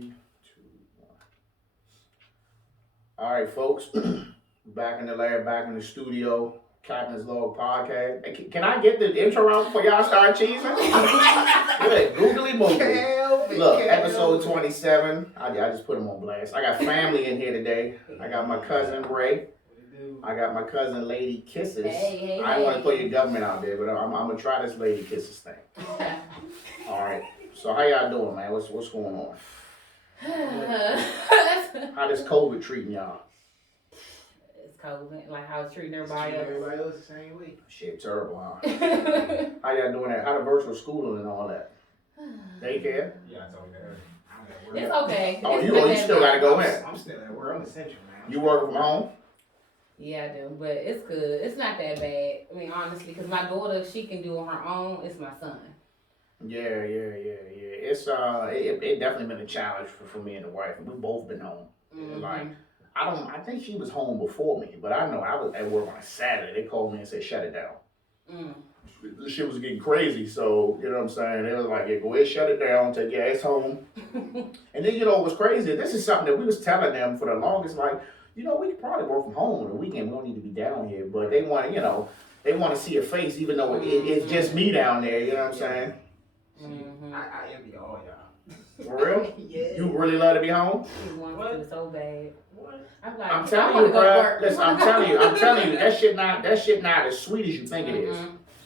3, 2, 1. All right, folks. Back in the lab, back in the studio. Captain's Log Podcast. Hey, can I get the intro out before y'all start cheesing? Good, googly moogly. Look, episode 27. I just put him on blast. I got family in here today. I got my cousin Ray. I got my cousin Lady Kisses. I don't want to throw your government out there, but I'm gonna try this Lady Kisses thing. All right. So how y'all doing, man? What's going on? How this COVID treating y'all? It's COVID, like how it's treating everybody else. Everybody else the same way. Shit, terrible, huh? How y'all doing that? How the virtual schooling and all that? Daycare? Yeah, I told you that. It's okay. Oh, you still gotta go in. I'm still at work. I'm essential, man. You working from home? Yeah, I do, but it's good. It's not that bad. I mean, honestly, because my daughter, she can do on her own. It's my son. Yeah. It's it definitely been a challenge for me and the wife. We both been home. Mm-hmm. Like I think she was home before me, but I know I was at work on a Saturday. They called me and said shut it down. The shit was getting crazy, so you know what I'm saying. They was like, yeah, go ahead, shut it down, take your ass home. And then what was crazy? This is something that we was telling them for the longest, like. We could probably work from home on the weekend. We don't need to be down here. But they want to see a face, even though it's just me down there. You know what I'm saying? Mm-hmm. I envy all y'all. For real? Yeah. You really love to be home? He wants to so bad. What? I'm telling you, bro. Listen, I'm telling you, that shit not as sweet as you think it is.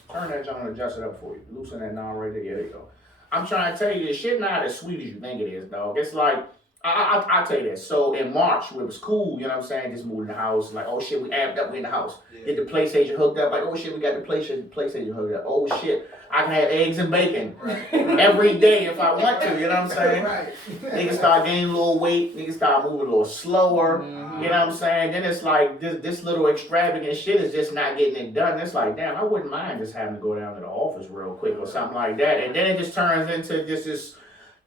Turn that joint and adjust it up for you. Loosen that knob right there. There you go. I'm trying to tell you, this shit not as sweet as you think it is, dog. It's like. I'll tell you this. So in March, it was cool, you know what I'm saying? Just moved in the house. Like, oh shit, we amped up, we in the house. Yeah. Get the PlayStation hooked up. Like, oh shit, we got the PlayStation hooked up. Oh shit, I can have eggs and bacon every day if I want to, you know what I'm saying? Right. Niggas start gaining a little weight. Niggas start moving a little slower. Mm-hmm. You know what I'm saying? Then it's like, this little extravagant shit is just not getting it done. It's like, damn, I wouldn't mind just having to go down to the office real quick or something like that. And then it just turns into just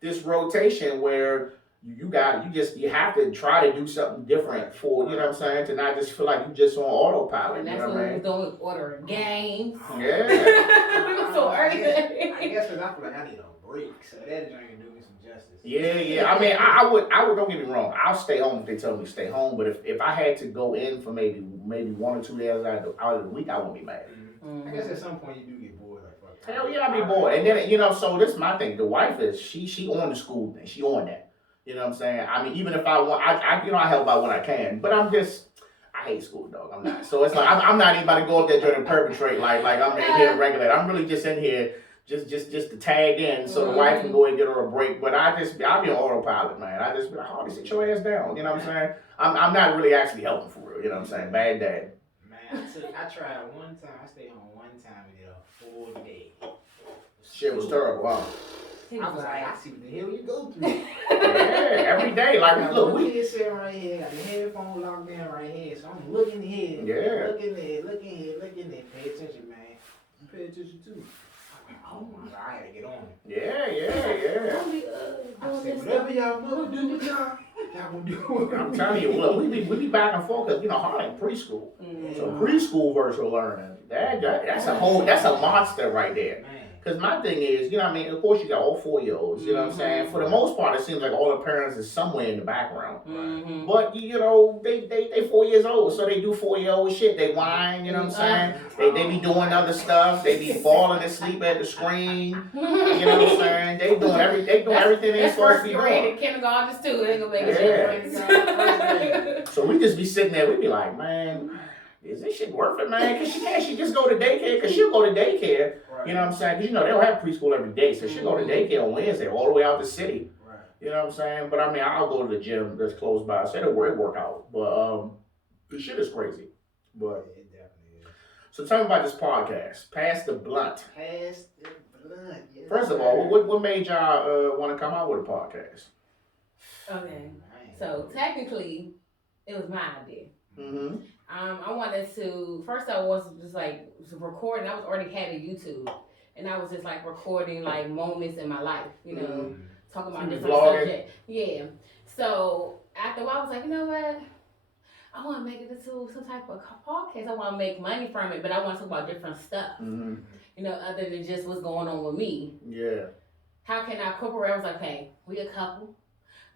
this rotation where you have to try to do something different for, you know what I'm saying, to not just feel like you just on autopilot. And that's you know what what we was doing, ordering games. Yeah. So everything. I guess because I feel like I need a break, so that joint can do me some justice. Yeah. I mean, I would. Don't get me wrong. I'll stay home if they tell me to stay home. But if I had to go in for maybe 1 or 2 days out of the week, I wouldn't be mad. I guess at some point you do get bored. Like, fuck. Hell yeah, I'd be bored. And then so this is my thing. The wife is she on the school thing. She on that. You know what I'm saying? I mean, even if I want, I help out when I can. But I hate school, dog. I'm not. So it's like I'm not even about to go up there and perpetrate like I'm in here regulate. I'm really just in here just to tag in so the wife can go and get her a break. But I'll be on autopilot, man. I just be like, oh, sit your ass down. You know what I'm saying? I'm not really actually helping for real. You know what I'm saying? Bad dad. Man, I tried one time. I stayed home one time and did a full day. Shit was terrible, huh? I was like, I see what the hell you go through. Yeah, every day. Like, look, we kid sitting right here, got the headphone locked in right here, so I'm looking here. Yeah. Looking there. Pay attention, man. Pay attention too. I'm like, oh my God, I gotta get on it. Yeah. I said, whatever y'all mother do with y'all gonna do it. I'm telling you, look, we be back and forth because Harlem preschool. Mm-hmm. So preschool virtual learning, that's a monster right there. Man. Because my thing is, you know what I mean, of course you got all 4-year-olds, you know what I'm saying? For the most part, it seems like all the parents is somewhere in the background. Mm-hmm. But, they 4 years old, so they do 4-year-old shit. They whine, you know what I'm saying? They be doing other stuff. They be falling asleep at the screen. You know what I'm saying? They doing everything they're supposed to be doing. Kindergarten too. They gonna make it. So we just be sitting there, we be like, man, is this shit worth it, man? Because she just go to daycare, because she'll go to daycare. Right. You know what I'm saying? Because, they don't have preschool every day, so she'll go to daycare on Wednesday all the way out the city. Right. You know what I'm saying? But, I mean, I'll go to the gym that's close by, so it'll work out. But the shit is crazy. But It definitely is. so tell me about this podcast, Pass the Blunt. Pass the blunt. Yes, First of all, what made y'all want to come out with a podcast? Okay. So technically, it was my idea. Mm-hmm. I wanted to, first I was just like recording, I was already had a YouTube, and I was just like recording like moments in my life, talking about different subjects. Yeah. So after a while I was like, you know what? I want to make it into some type of podcast. I want to make money from it, but I want to talk about different stuff, other than just what's going on with me. Yeah. How can I incorporate? I was like, hey, we a couple.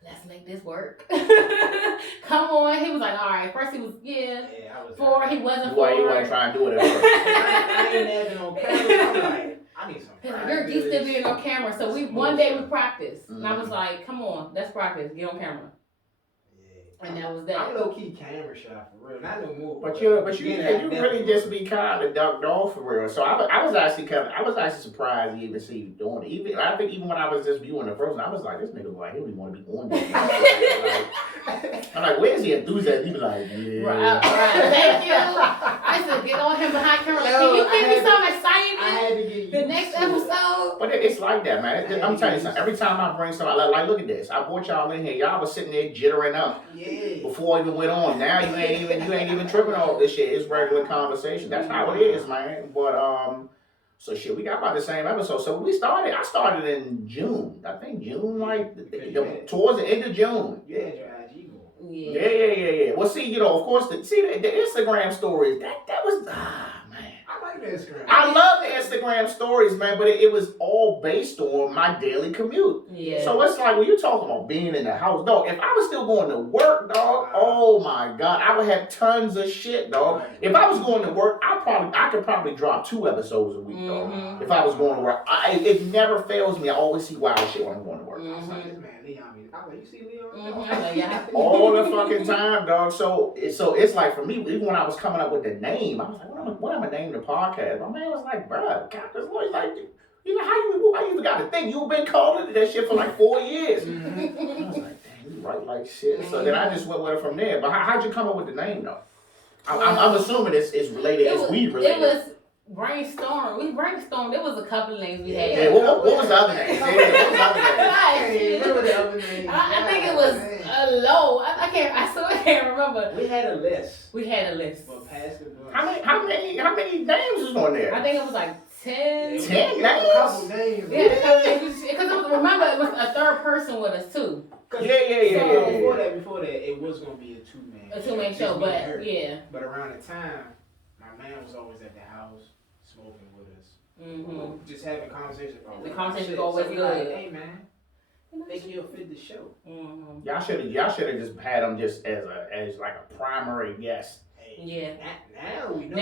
let's make this work. Come on. He was like, all right. First he was, I was for. He wasn't Why for. you wasn't trying to do it at first? I ain't having no camera. I'm like, I need some He's like, practice. you're used to being on camera. So one day we practiced. And I was like, come on, let's practice. Get on camera. And that was that. I'm low key camera shy for real. Not no more. But you really just be kind of ducked off for real. So I was actually surprised to even see you doing it. I think even when I was just viewing the first one, I was like, this nigga like he don't even want to be on this. I'm like, where's the enthusiasm? He be like, yeah. Right. Thank you. I said, get on him behind camera. Like, can you give me some excitement? I had to get the next episode. But it's like that, man. I'm telling you something. Every time I bring something, like look at this. I brought y'all in here. Y'all was sitting there jittering up. Before I even went on. Now you ain't even tripping off this shit. It's regular conversation. That's how it is, man. But so shit, we got about the same episode. So I started in June. I think June, like towards the end of June. You had your IG going. Yeah. Well, see, of course, the Instagram stories. That was man. I like the Instagram. I love the Instagram stories, man, but it was all based on my daily commute. Yeah. So it's like when you're talking about being in the house, dog. If I was still going to work, dog, oh my God, I would have tons of shit, dog. If I was going to work, I could probably drop 2 episodes a week, dog. If I was going to work, it never fails me. I always see wild shit when I'm going to work. I was like, this man Leon. I was like, you see Leon? All the fucking time, dog. So it's like for me, even when I was coming up with the name, I was like, what am I naming the podcast? My man was like, bruh, Captain's Lloyd, like, you know, how you even got to think? You've been calling it that shit for like 4 years. I was like, dang, you right like shit. So then I just went with it from there. But how'd you come up with the name though? I'm assuming it's related, it's weed related. It was brainstorm. We brainstormed. There was a couple of names we had. Yeah, what was the other name? What was the other name? Remember the other name? I think it was low. I still can't remember. We had a list. But past the blunt. How many names was on there? I think it was like 10. 10 names? A couple names. Because remember it was a third person with us too. Yeah. Before that, it was gonna be a 2-man. A 2-man show, but yeah. But around the time, my man was always at the house smoking with us. Just having conversations. The conversation always good. Like, hey man, think you'll fit the show. Y'all should have just had them just as like a primary guest. Yeah. Now we know.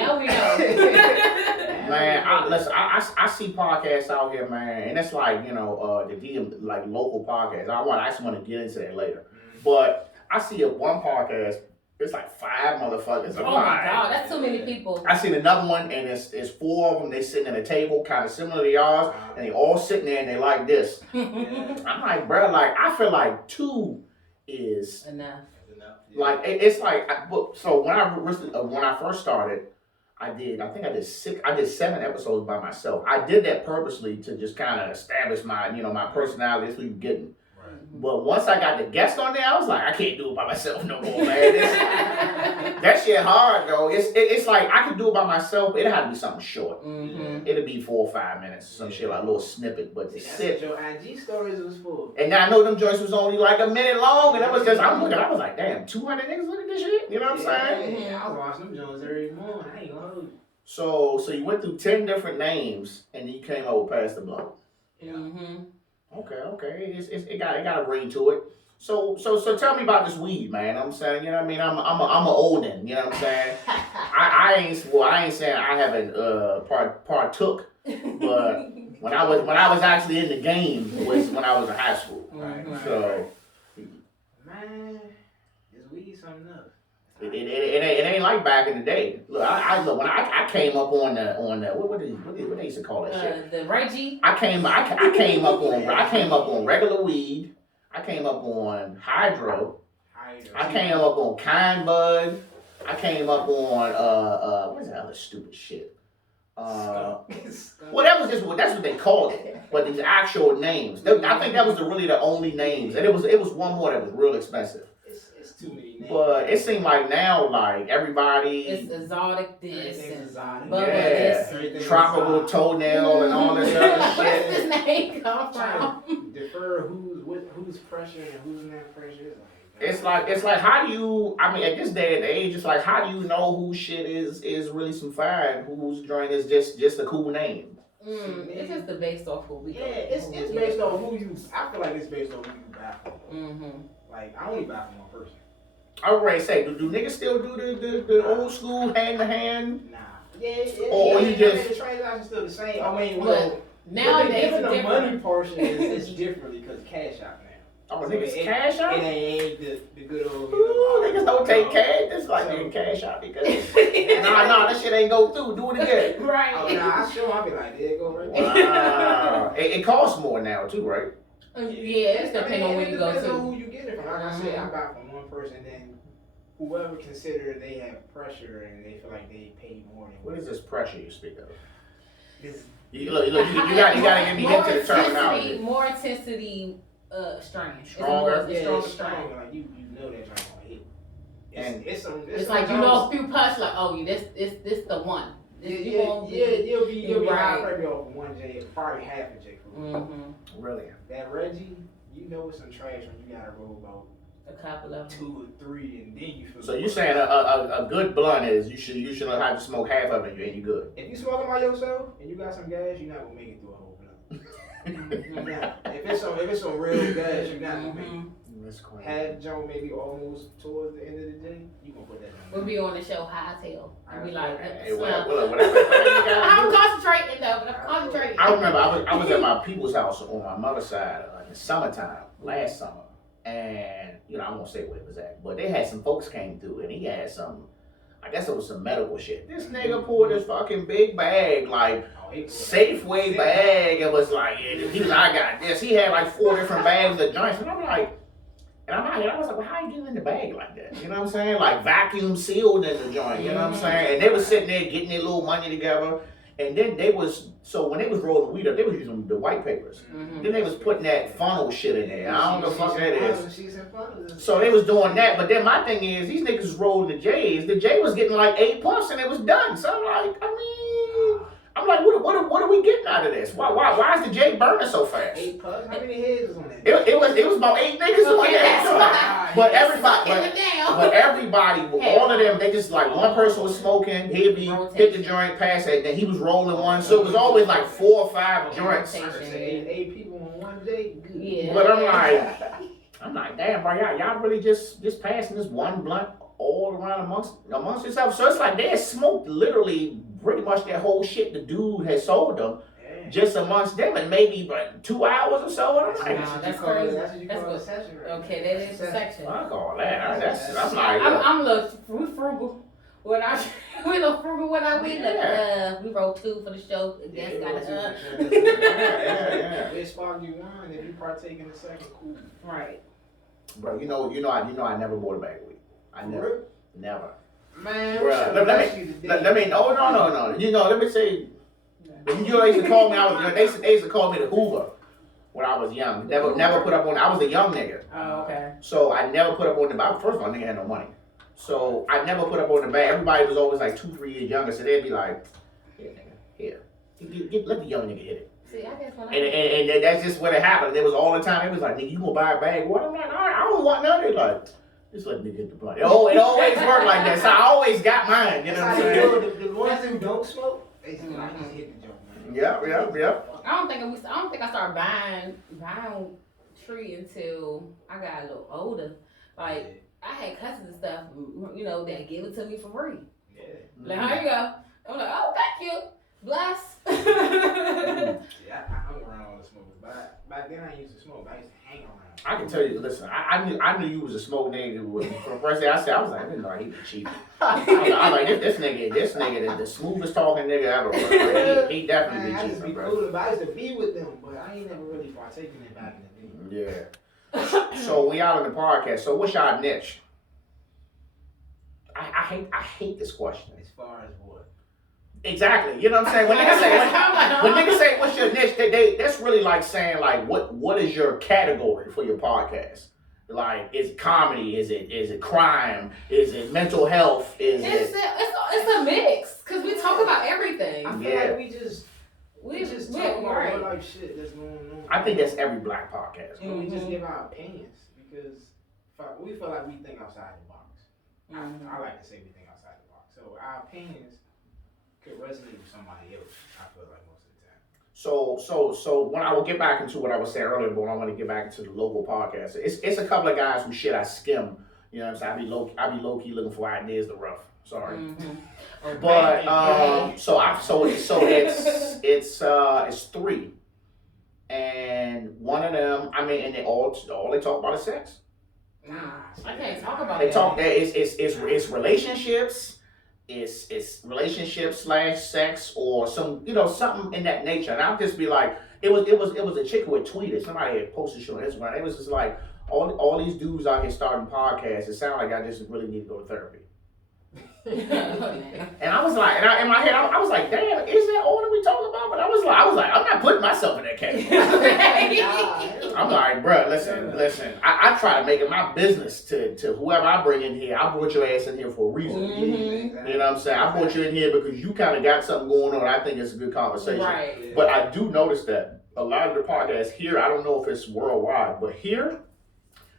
Man, I see podcasts out here, man, and it's like the DM like local podcasts. I actually want to get into that later, but I see one podcast. It's like 5 motherfuckers. Oh my God, that's too many people. I seen another one, and it's 4 of them. They sitting at a table, kind of similar to yours, and they all sitting there and they like this. I'm like, bro, like I feel like 2 is enough. Like it's like so when I first started, I did 7 episodes by myself. I did that purposely to just kind of establish my my personality. That's what you're getting. But once I got the guest on there, I was like, I can't do it by myself no more, man. That shit hard though. It's like I could do it by myself, but it had to be something short. It'd be 4 or 5 minutes, some shit like a little snippet. But to sit, your IG stories was full. And I know them joints was only like a minute long, and it was just I was like, damn, 200 niggas look at this shit. You know what I'm saying? Yeah, I was watching them joints every morning. I ain't gonna hold you. So you went through 10 different names, and then you came up with Pass the Blunt. Okay. It got a ring to it. So tell me about this weed, man. I'm saying, you know what I mean? I'm an old one, you know what I'm saying? I ain't saying I haven't partook, but when I was actually in the game was when I was in high school. So man, this weed something else. It ain't like back in the day. Look, when I came up on the what they used to call that shit? The Reggie. I came up on regular weed. I came up on hydro. I came up on kind bud. I came up on what's that other stupid shit? Well, that's what they called it. But these actual names, I think that was really the only names, and it was one more that was real expensive. It's too many names. But it seemed like now, like everybody. It's exotic this and exotic. this. Tropical toenail and all this other shit. Where's this name come from? Defer who's pressure and who's not pressure. It's like how do you? I mean, at this day and age, it's like how do you know whose shit is really some fire and whose joint is just a cool name? It's just based off who we. Yeah, it's based on who you. I feel like it's based on who you buy for. Like I only buy for one person. I was ready to say, do niggas still do the old school hand to hand? Nah. Yeah. Or you just the transaction's still the same. I mean, nowadays the money portion is differently because cash out now. Oh, so niggas cash out? It ain't the good old. Ooh, niggas don't take cash. It's like nigga cash out because nah, that shit ain't go through. Do it again. Right. Oh, nah, I sure I'll be like, there you go right there. Wow. it costs more now too, right? Yeah, it's depending on where you go to. It depends on who you get it from. Like I said, I buy from one person, then whoever consider they have pressure and they feel like they pay more than. What is this pressure you speak of? This. You gotta give me into the terminology. More intensity, strain. Stronger. It's stronger. Like you know that y'all gonna hit. It's like you know a few punch like this the one. You'll be high probably off of one J, probably half a J. Really? That Reggie, you know it's some trash when you gotta roll about a couple of 2 or 3, and then you feel. So you're saying a good blunt is you should have to smoke half of it and you good. If you smoking by yourself and you got some gas, you're not gonna make it through a whole blunt. If it's some real gas, you're not gonna make it. That's crazy. Half Joe maybe almost towards the end of the day, you gonna put that on. We'll be on the show Hightail. I'll be like, whatever. I'm concentrating though, but I'm concentrating. I remember I was at my people's house on my mother's side in the summertime, last summer. And, I won't say where it was at, but they had some folks came through and he had some, I guess it was some medical shit. This nigga poured this fucking big bag, like Safeway bag. It was like, he was, I got this. He had like 4 different bags of joints. And I'm like, I was like, well, how you getting in the bag like that? You know what I'm saying? Like vacuum sealed in the joint, you know what I'm saying? And they was sitting there getting their little money together. And then so when they was rolling weed up, they was using the white papers. Then they was putting that funnel shit in there. I don't know what the fuck that is. So they was doing that. But then my thing is, these niggas was rolling the J's. The J was getting like 8 puffs and it was done. So I'm like, what are we getting out of this? Why is the J burning so fast? 8 puffs? How many heads was on that? It was about 8 niggas on that. But everybody, all of them, they just like one person was smoking, he'd be hit the joint, pass it, then he was rolling one. So it was always like 4 or 5 joints. 8 people on one J? Good. Yeah. But I'm like, damn, bro, y'all really just passing this one blunt all around amongst yourself. So it's like they had smoked literally pretty much that whole shit the dude had sold them. Just amongst them in maybe 2 hours or so. I'm like, that's crazy. That's what you call a session, right? Okay, that is a section. Fuck all that. I'm like, I'm a little frugal. We look frugal when I win. We rolled 2 for the show. Guess got They spark you one if you partake in the second. Cool. Right. Bro, I never bought a bag of weed. I never. Man, bro, let me. No. Let me say. They used to call me. They used to call me the Hoover when I was young. Never put up on. I was a young nigga. Oh, okay. So I never put up on the bag. First of all, nigga had no money. So I never put up on the bag. Everybody was always like 2-3 years younger, so they'd be like, "Here, nigga, here. Let the young nigga hit it." See, I guess and that's just what it happened. It was all the time. It was like, "Nigga, you gonna buy a bag?" What? I'm like, "All right, I don't want none." They're like, "Just let nigga hit the blunt." It always worked like that. So I always got mine. You know what I'm saying? The ones who don't smoke, they just hit the joint. Yeah. I don't think I started buying tree until I got a little older. Like I had cousins and stuff, that give it to me for free. Yeah. Like, here you go. I'm like, oh, thank you. Bless. Yeah, I'm around all the smokers. But back then I used to smoke. I used to hang around. I can tell you, listen, I knew you was a smoke nigga. From the first day I said, I was like, I didn't know he was cheap. I was like, this nigga, the smoothest talking nigga ever. Like, he definitely I be used to cheap, be bro. cool, but I used to be with them, but I ain't never really partaken in back in the day. Yeah. So we out on the podcast. So what's y'all niche? I hate this question. As far as what? Exactly. You know what I'm saying? When niggas say what's your niche, that's really like saying like what is your category for your podcast? Like, is it comedy? Is it crime? Is it mental health? It's a mix because we talk about everything. I feel like we just talk about real life shit that's going on. I think that's every black podcast. And we just give our opinions because we feel like we think outside the box. I like to say we think outside the box. So our opinions could resonate with somebody else, I feel like most of the time. So when I will get back into what I was saying earlier, but I want to get back into the local podcast. It's a couple of guys who shit I skim. You know what I'm saying? I be low key looking for ideas to rough. Sorry. Mm-hmm. But so it's three, and one of them. I mean, and they all they talk about is sex. Nah, I can't talk about They that. talk that it's relationships. It's relationships / sex or some something in that nature. And I'll just be like, it was a chick who had tweeted. Somebody had posted shit on Instagram. It was just like all these dudes out here starting podcasts. It sounded like I just really need to go to therapy. And I was like, in my head, I was like, damn, is that all that we talking about? But I was like, I'm not putting myself in that category. I'm like, bro, listen. I try to make it my business to whoever I bring in here. I brought your ass in here for a reason. Mm-hmm. You know what I'm saying? I brought you in here because you kind of got something going on. I think it's a good conversation. Right. But I do notice that a lot of the podcasts here, I don't know if it's worldwide, but here,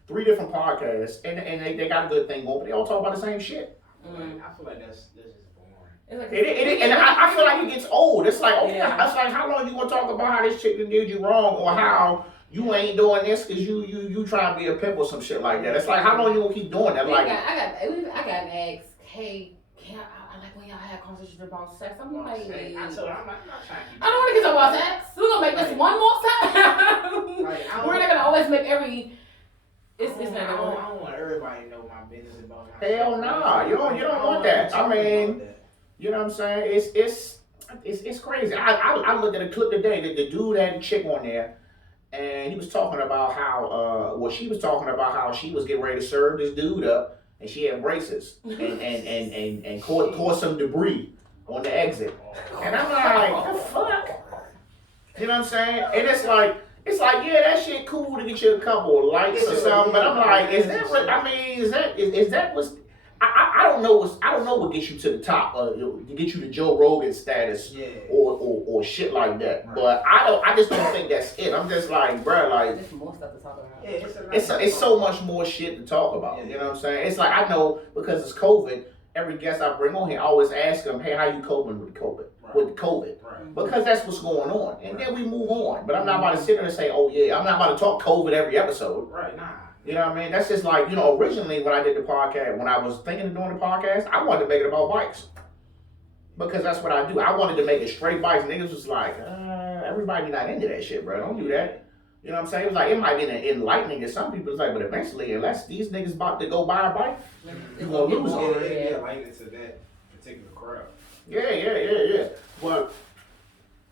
3 different podcasts, and they got a good thing going, but they all talk about the same shit. I feel like that's just boring. Like And I feel like it gets old. It's like, okay, Yeah. it's like, how long you gonna talk about how this chick did you wrong, or how you ain't doing this because you trying to be a pimp or some shit like that. It's like, how long you gonna keep doing that? Like, I got asked, hey, I like when y'all have conversations about sex. I'm like, I'm not trying to keep. I don't want to get talking about sex. We're gonna make this one more time. We're not gonna always make every. It's not I gonna. don't want everybody to know my business about my. hell nah, you don't want that. I mean, you know what I'm saying? It's crazy. I looked at a clip today that the dude had a chick on there, and he was talking about how she was talking about how she was getting ready to serve this dude up, and she had braces and caught some debris on the exit, and I'm like, the fuck? You know what I'm saying? And it's like, yeah, that shit cool to get you a couple of likes or something, but I'm like, is that what? I mean, is that what's? I don't know what gets you to the top, to get you to Joe Rogan status, or shit like that. Right. But I just don't think that's it. I'm just like, bro, like, there's more stuff to talk about. It's so much more shit to talk about. Yeah. You know what I'm saying? It's like, I know because it's COVID. Every guest I bring on here, I always ask them, hey, how you coping with COVID? Right. With COVID, right. Because that's what's going on, and then we move on. But I'm not about to sit there and say, oh yeah, I'm not about to talk COVID every episode. Right, nah. You know what I mean? That's just like, originally when I did the podcast, when I was thinking of doing the podcast, I wanted to make it about bikes. Because that's what I do. I wanted to make it straight bikes. Niggas was like, everybody not into that shit, bro. Don't do that. You know what I'm saying? It was like, it might be enlightening to some people. It's like, but eventually, unless these niggas about to go buy a bike, you gonna lose them. Yeah, enlightening to that particular crowd. Yeah. But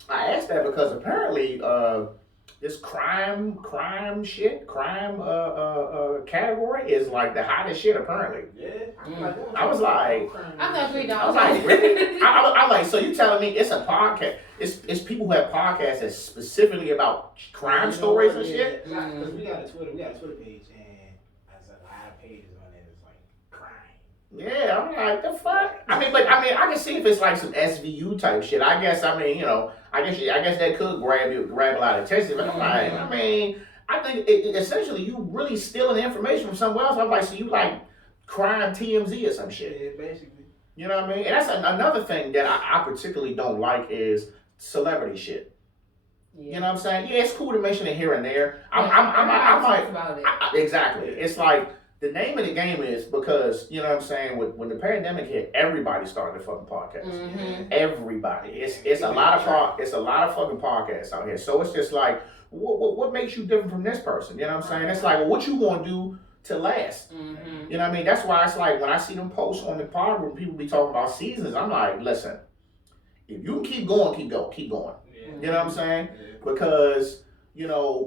I asked that because apparently, this crime category is like the hottest shit apparently. Yeah. I was like, I thought $3. I was like, really? I'm like, so you telling me it's a podcast? It's people who have podcasts that's specifically about crime stories and shit? Because we got a Twitter page, and there's a lot of pages on there that's like crime. Yeah, I'm like, the fuck? I mean, I can see if it's like some SVU type shit. I guess that could grab a lot of attention. But I'm like, I mean, I think essentially you really stealing information from somewhere else. I'm like, so you like crime TMZ or some shit? Yeah, basically. You know what I mean? And that's another thing that I particularly don't like is celebrity shit. Yeah. You know what I'm saying? Yeah, it's cool to mention it here and there. I'm like, about it. Exactly. It's like, the name of the game is because, you know what I'm saying, when the pandemic hit, everybody started a fucking podcast. Mm-hmm. Everybody. It's a lot of fucking podcasts out here. So it's just like, what makes you different from this person? You know what I'm saying? It's like, well, what you gonna do to last? Mm-hmm. You know what I mean? That's why it's like when I see them posts on the pod where people be talking about seasons, I'm like, listen, if you can keep going, keep going. Yeah. You know what I'm saying? Yeah. Because,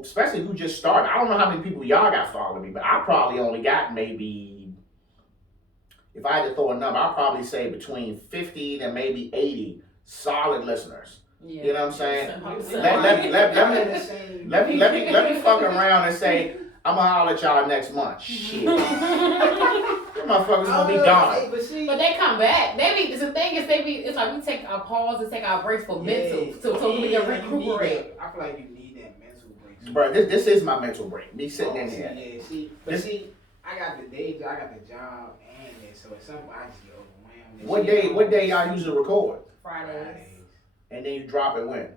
especially if you just started. I don't know how many people y'all got following me, but I probably only got maybe, if I had to throw a number, I'd probably say between 50 and maybe 80 solid listeners. Yeah. You know what I'm saying? Let me fuck around and say, I'm gonna holler at y'all next month. Shit. Them motherfuckers gonna be gone. But they come back. It's like we take our pause and take our breaks for mental. So we can recuperate. I feel like you need that mental break. Bro, this is my mental break. Me sitting in here. Yeah, I got the day job, I got the job, and this, so at some point I just get overwhelmed. What day y'all usually record? Fridays. And then you drop it when?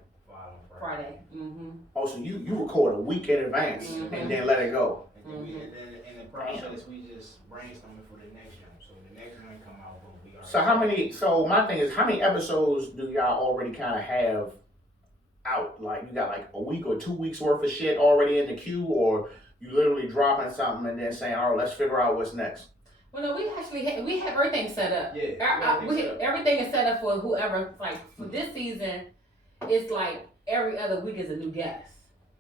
Friday. Mm-hmm. Oh, so you record a week in advance and then let it go. And then in the process, we just brainstorming for the next one. So the next one come out, boom, we already. So my thing is, how many episodes do y'all already kind of have out? Like, you got like a week or 2 weeks worth of shit already in the queue, or you literally dropping something and then saying, all right, let's figure out what's next? Well, no, we actually we have everything set up. Yeah. Everything is set up for whoever. Like for this season, it's like every other week is a new guest.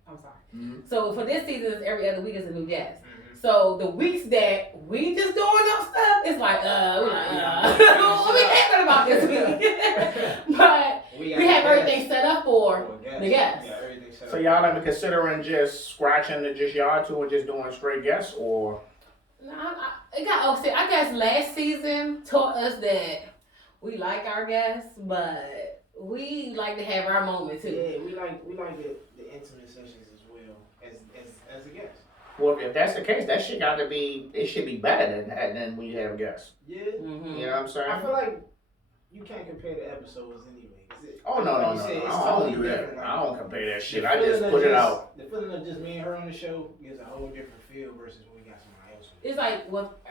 I'm sorry. Mm-hmm. So for this season, it's every other week is a new guest. Mm-hmm. So the weeks that we just doing our stuff, it's like we can't about this week. But we have everything set up for the guests. Yeah, everything set up. So y'all ever considering just scratching the just y'all two and just doing straight guests, or? No, I guess last season taught us that we like our guests, but we like to have our moment too. Yeah, we like the intimate sessions as well as a guest. Well, if that's the case, that shit got to be. It should be better than when you have guests. Yeah. Mm-hmm. You know what I'm saying? I feel like you can't compare the episodes anyway. Oh no! I don't do that. I don't compare that shit. I just put it out. The feeling of just me and her on the show gives a whole different feel versus when we got somebody else. It's like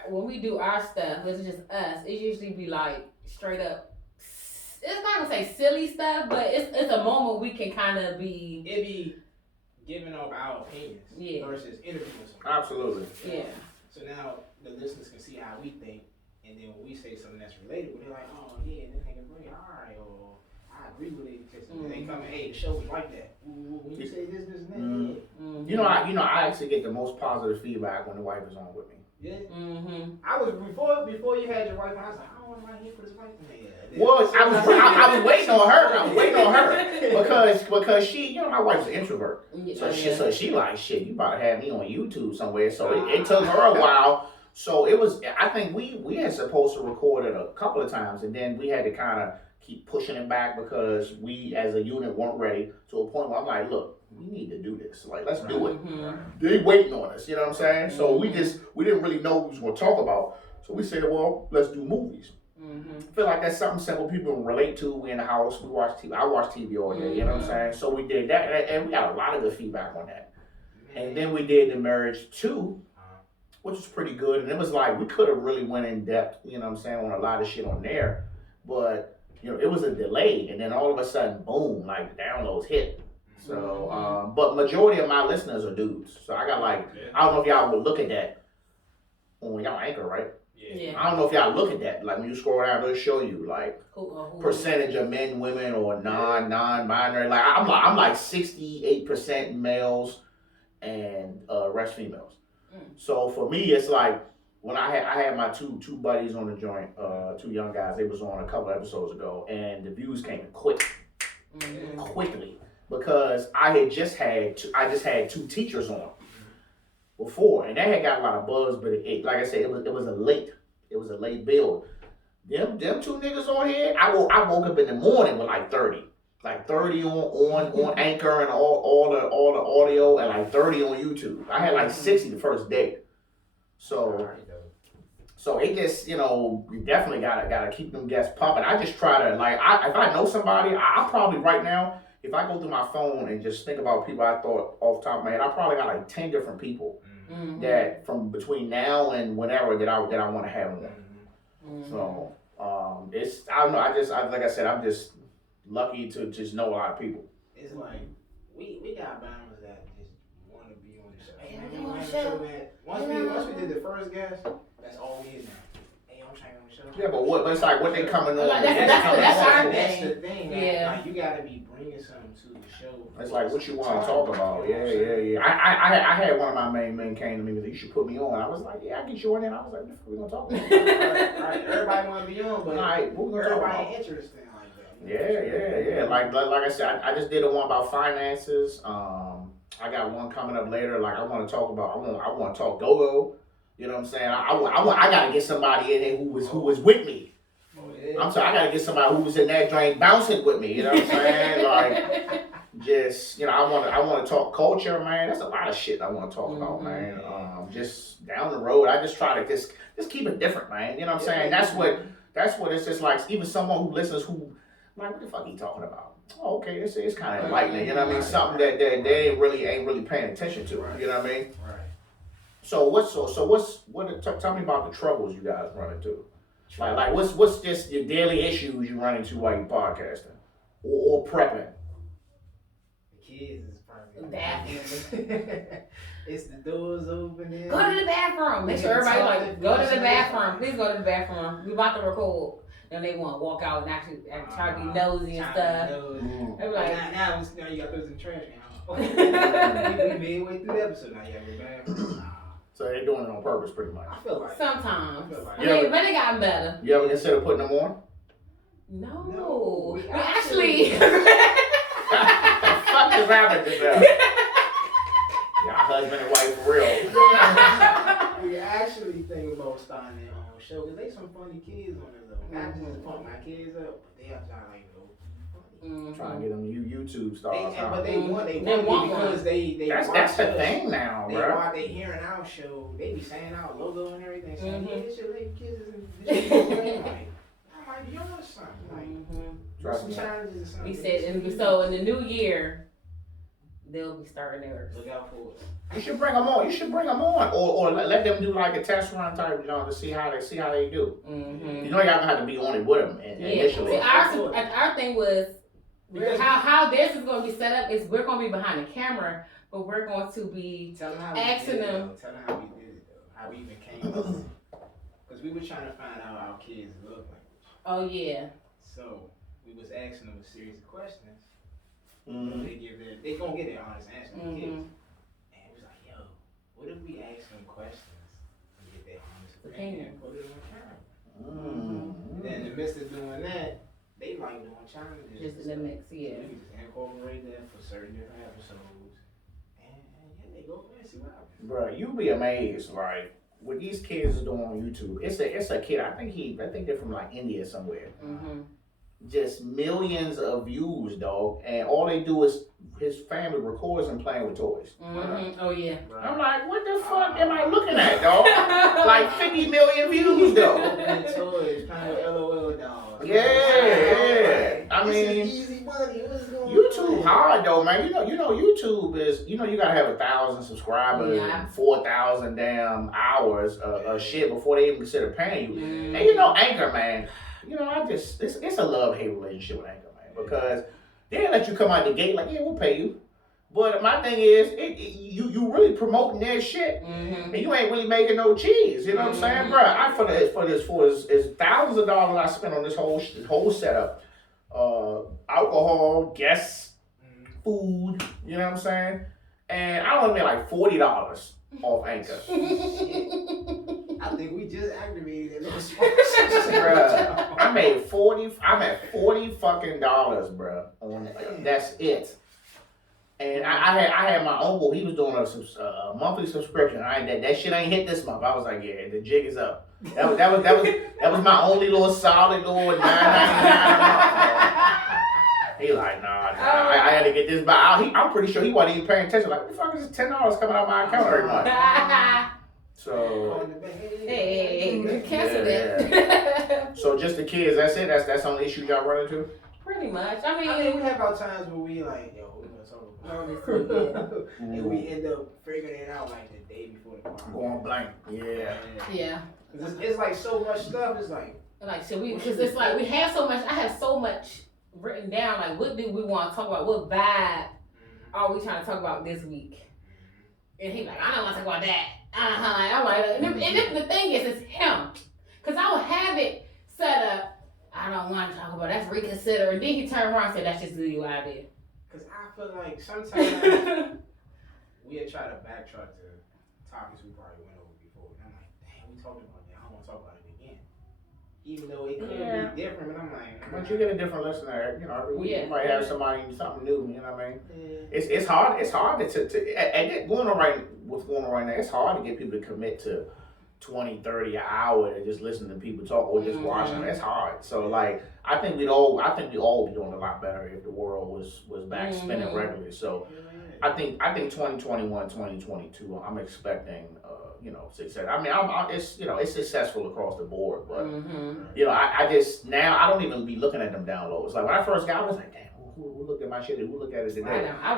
when we do our stuff, it's just us. It usually be like straight up. It's not gonna say silly stuff, but it's a moment we can kind of be. It be giving off our opinions versus interviewing somebody. Absolutely. Yeah. So now the listeners can see how we think, and then when we say something that's relatable, they're like, oh yeah, that nigga great, alright, or I agree with it because they come and hey, the show was like that. Ooh, when you say this, and that, Mm-hmm. You know, I actually get the most positive feedback when the wife is on with me. Yeah. Mm-hmm. I was before you had your wife, I was like, I don't want to right here for this wife thing. Well, I was waiting on her. I was waiting on her because she, you know, my wife's an introvert, so she like shit. You about to have me on YouTube somewhere. So it took her a while. So it was. I think we had supposed to record it a couple of times, and then we had to kind of keep pushing it back because we as a unit weren't ready to a point where I'm like, look, we need to do this. Like, let's do it. Mm-hmm. They waiting on us. You know what I'm saying? So we didn't really know what we was going to talk about. So we said, well, let's do movies. Mm-hmm. I feel like that's something simple people can relate to. We in the house, we watch TV. I watch TV all day, you know what I'm saying? So we did that, and we got a lot of good feedback on that. And then we did The Marriage 2, which was pretty good. And it was like, we could have really went in depth, you know what I'm saying, on a lot of shit on there. But, you know, it was a delay. And then all of a sudden, boom, like the downloads hit. So, but majority of my listeners are dudes. So I got like, I don't know if y'all would look at that on y'all Anchor, right? Yeah. I don't know if y'all look at that. Like when you scroll down, it'll show you like percentage of men, women, or non-binary. Like I'm like 68% males and rest females. So for me, it's like when I had my two buddies on the joint, two young guys. They was on a couple episodes ago, and the views came quickly because I just had two teachers on before, and that had got a lot of buzz, but it like I said, it was a late build. Them two niggas on here, I woke up in the morning with like 30 on Anchor and all the audio, and like 30 on YouTube. I had like 60 the first day. So it just, you know, we definitely gotta keep them guests pumping. I just try to like, if I know somebody, I probably right now, if I go through my phone and just think about people I thought off the top of my head, I probably got like 10 different people that from between now and whenever that I want to have on. So it's, I don't know, like I said, I'm just lucky to just know a lot of people. It's like we got bombers that just want to be on the show. Once we did the first guest, that's all we is now. Hey, I'm trying on the show. Yeah, but it's like what they coming on. That's the thing. Yeah. Like you gotta be bringing something to the show. It's like what you want to talk about. Yeah. I had one of my main men came to me and said, you should put me on. I was like, yeah, I'll get you on there. I was like, what we gonna talk about? Right. Everybody want to be on, but what we gonna talk about? Everybody interested like that. Yeah. Like I said, I just did a one about finances. I got one coming up later. Like I want to talk about. I want to talk go-go. You know what I'm saying? I gotta get somebody in here who was with me. I'm sorry, I gotta get somebody who was in that drain bouncing with me. You know what I'm saying? Like, just, you know, I want to talk culture, man. That's a lot of shit I want to talk about, man. Just down the road, I just try to just keep it different, man. You know what I'm saying? That's what it's just like. Even someone who listens, who like, what the fuck he talking about? oh, okay, it's kind of enlightening. You know what I mean? Something that they ain't really paying attention to. You know what I mean? Right. So tell me about the troubles you guys run into. Like what's just your daily issues you run into while you podcasting or prepping? The kids is probably Definitely. It's the doors opening. Go to the bathroom. Make sure everybody like go to the bathroom. Please go to the bathroom. We about to record. And they want to walk out and actually try to be nosy and stuff. They be like, now you got those in the trash can. We midway through the episode now. You got to go back. So they're doing it on purpose, pretty much. I feel like sometimes. I mean, but they gotten better. You ever consider putting them on? No. We actually. The fuck is happening to them? Y'all husband and wife for real. We actually think about starting their own show because they some funny kids on there though. Not just to pump my kids up, but they are trying like funny. Trying to get them YouTube stars. But they want because they that's the thing now, bro. They hearing our show, they be saying our logo and everything. Saying, yeah, this your lady kids and I'm like, you're something. Like, some challenges or something. We said, so in the new year, they'll be starting theirs. Look out for us. You should bring them on, or let them do like a test run type, to see how they do. You know, y'all gonna have to be on it with them initially. See, our thing was how this is gonna be set up is we're gonna be behind the camera, but we're going to be asking them. Tell them how we did it though, how we even came up with it. Because we were trying to find out our kids' love language. Oh yeah. So we was asking them a series of questions. They gonna get their honest answer from the kids. And it was like, yo, what if we ask them questions and get their honest opinion and put it on camera? And then in the midst of doing that, they like doing challenges. Just in the mix, yeah. So we just incorporate that for certain different episodes. And they go there and see what happens. Bro, you'll be amazed, right? What these kids are doing on YouTube. It's a kid. I think they're from like India somewhere. Just millions of views, dog, and all they do is his family records him playing with toys. Oh yeah. I'm like, what the fuck am I looking at, dog? Like 50 million views, though. Toys, playing with LOL dolls. Yeah. I mean, easy money. What's going on? YouTube hard though, man. You know, YouTube is, you gotta have 1,000 subscribers and 4,000 damn hours of shit before they even consider paying you. And Anchor, man. It's a love-hate relationship with Anchor, man, because they didn't let you come out the gate like, yeah, we'll pay you. But my thing is, you really promoting their shit, and you ain't really making no cheese. You know what I'm saying, bro? For thousands of dollars I spent on this whole setup, alcohol, guests, food. You know what I'm saying? And I only made like $40 off Anchor. I think we just activated those Bruh, I'm at $40 fucking dollars, bruh. That's it. And I had my uncle. He was doing a monthly subscription. That shit ain't hit this month. I was like, yeah, the jig is up. That was my only little solid little $9.99 a month. He like, nah, I had to get this. But I'm pretty sure he wasn't even paying attention. Like, what the fuck is this $10 coming out of my account every month? So, cancel it. So just the kids. That's it. That's the only issue y'all run into. Pretty much. I mean, we have our times where we like, yo, we're gonna talk about it, and we end up figuring it out like the day before the party. Going blank. Yeah. It's like so much stuff. It's like should we? Because it's like we have so much. I have so much written down. Like, what do we want to talk about? What vibe are we trying to talk about this week? And he's like, I don't want to talk about that. I'm like, and the thing is, it's him. Because I would have it set up, I don't want to talk about that's reconsider. And then he turned around and said, that's just your idea. Because I feel like sometimes we'll try to backtrack to topics we probably went over before. And I'm like, damn, we talked about that. I don't want to talk about it again. Even though it could be different, but I'm like, once you get a different listener, every week you might have something new. You know what I mean? Yeah. It's hard. It's hard to and what's going on right now. It's hard to get people to commit to 20, 30 an hour and just listen to people talk or just watch them. It's hard. So like, I think we'd all be doing a lot better if the world was back spinning regularly. So I think 2021, 2022, I'm expecting success. I mean, it's successful across the board, but I just now I don't even be looking at them downloads. Like when I first got, I was like, damn, who looked at my shit and who looked at it today. I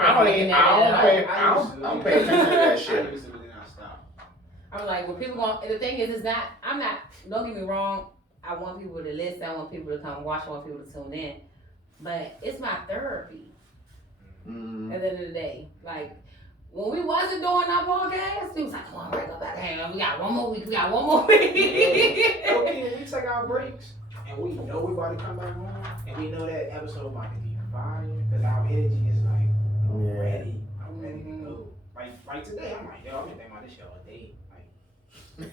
don't pay attention to that shit. I used to, but then I stopped. I was like, when people going, the thing is, it's not, I'm not, don't get me wrong, I want people to listen, I want people to come watch, I want people to tune in, but it's my therapy. At the end of the day, like, when we wasn't doing our podcast, we was like, come on, break up back. Hang on, we got one more week. Okay, when we take our breaks and we know we about to come back on and we know that episode about to be fire because our energy is like, I'm ready to go. Like today, I'm like, yo, I've been thinking about this show all day.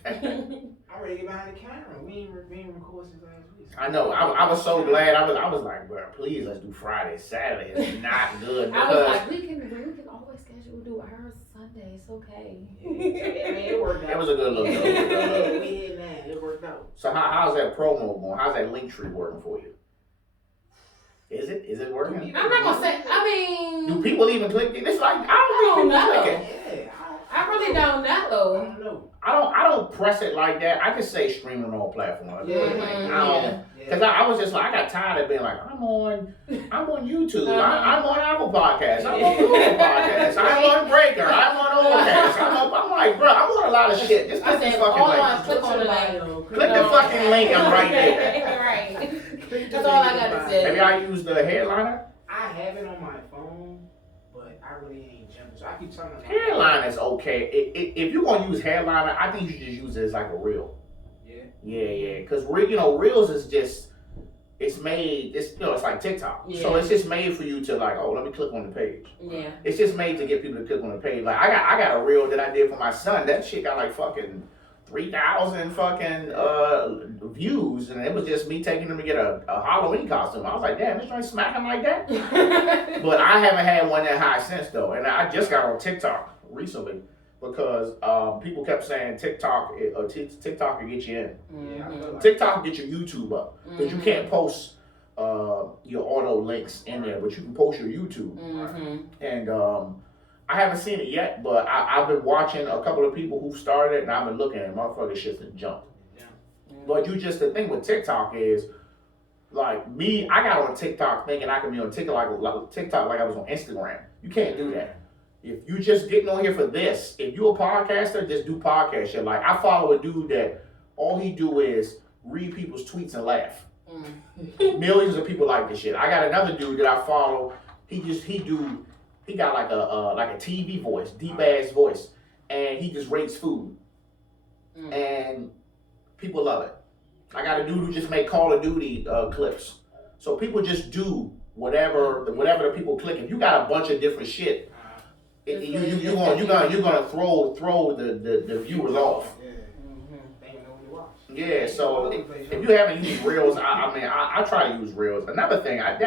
I'm ready to get behind the camera. We ain't record since last week. I know. I was so glad. I was like, bro, please let's do Friday. Saturday is not good. I was like, we can always schedule do ours Sunday. It's okay. Yeah, I mean, it worked out. It was a good look. We hit that. It worked out. So how's that promo going? How's that link tree working for you? Is it working? I'm not gonna say. I mean, do people even click it? It's like I don't know. Yeah, I really don't know. I don't know. I don't press it like that. I just say stream on all platforms. Because I was just like, I got tired of being like, I'm on YouTube, I'm on Apple Podcasts, I'm on Google Podcasts, I'm on Breaker, I'm on Overcast. I'm like, bro, I'm on a lot of shit. Just click this fucking link. Click on the link. Click the fucking link. I'm right there. Right. That's all I got to say. Have y'all used the headliner? I have it on my phone, but I really ain't jumping. So I keep telling them. Headliner is okay. If you're gonna use headliner, I think you should just use it as like a reel. Yeah. Because reels is just it's like TikTok. Yeah. So it's just made for you to like, oh, let me click on the page. Yeah. It's just made to get people to click on the page. Like I got a reel that I did for my son. That shit got like fucking 3,000 fucking views, and it was just me taking him to get a Halloween costume. I was like, damn, this joint smacking like that. But I haven't had one that high since though, and I just got on TikTok recently. Because people kept saying TikTok will get you in. Mm-hmm. TikTok will get your YouTube up. Because you can't post your auto links in there, but you can post your YouTube. Mm-hmm. And I haven't seen it yet, but I've been watching a couple of people who started it, and I've been looking at motherfuckers shit and jumped. Yeah. But the thing with TikTok is, like me, I got on TikTok thinking I could be on TikTok like I was on Instagram. You can't do that. If you just getting on here for this, if you a podcaster, just do podcast shit. Like I follow a dude that all he do is read people's tweets and laugh. Millions of people like this shit. I got another dude that I follow. He got like a TV voice, deep ass voice, and he just rates food, and people love it. I got a dude who just make Call of Duty clips. So people just do whatever the people click. If you got a bunch of different shit. You're gonna throw the viewers off. Yeah, so if you haven't used Reels, I try to use Reels. Another thing, I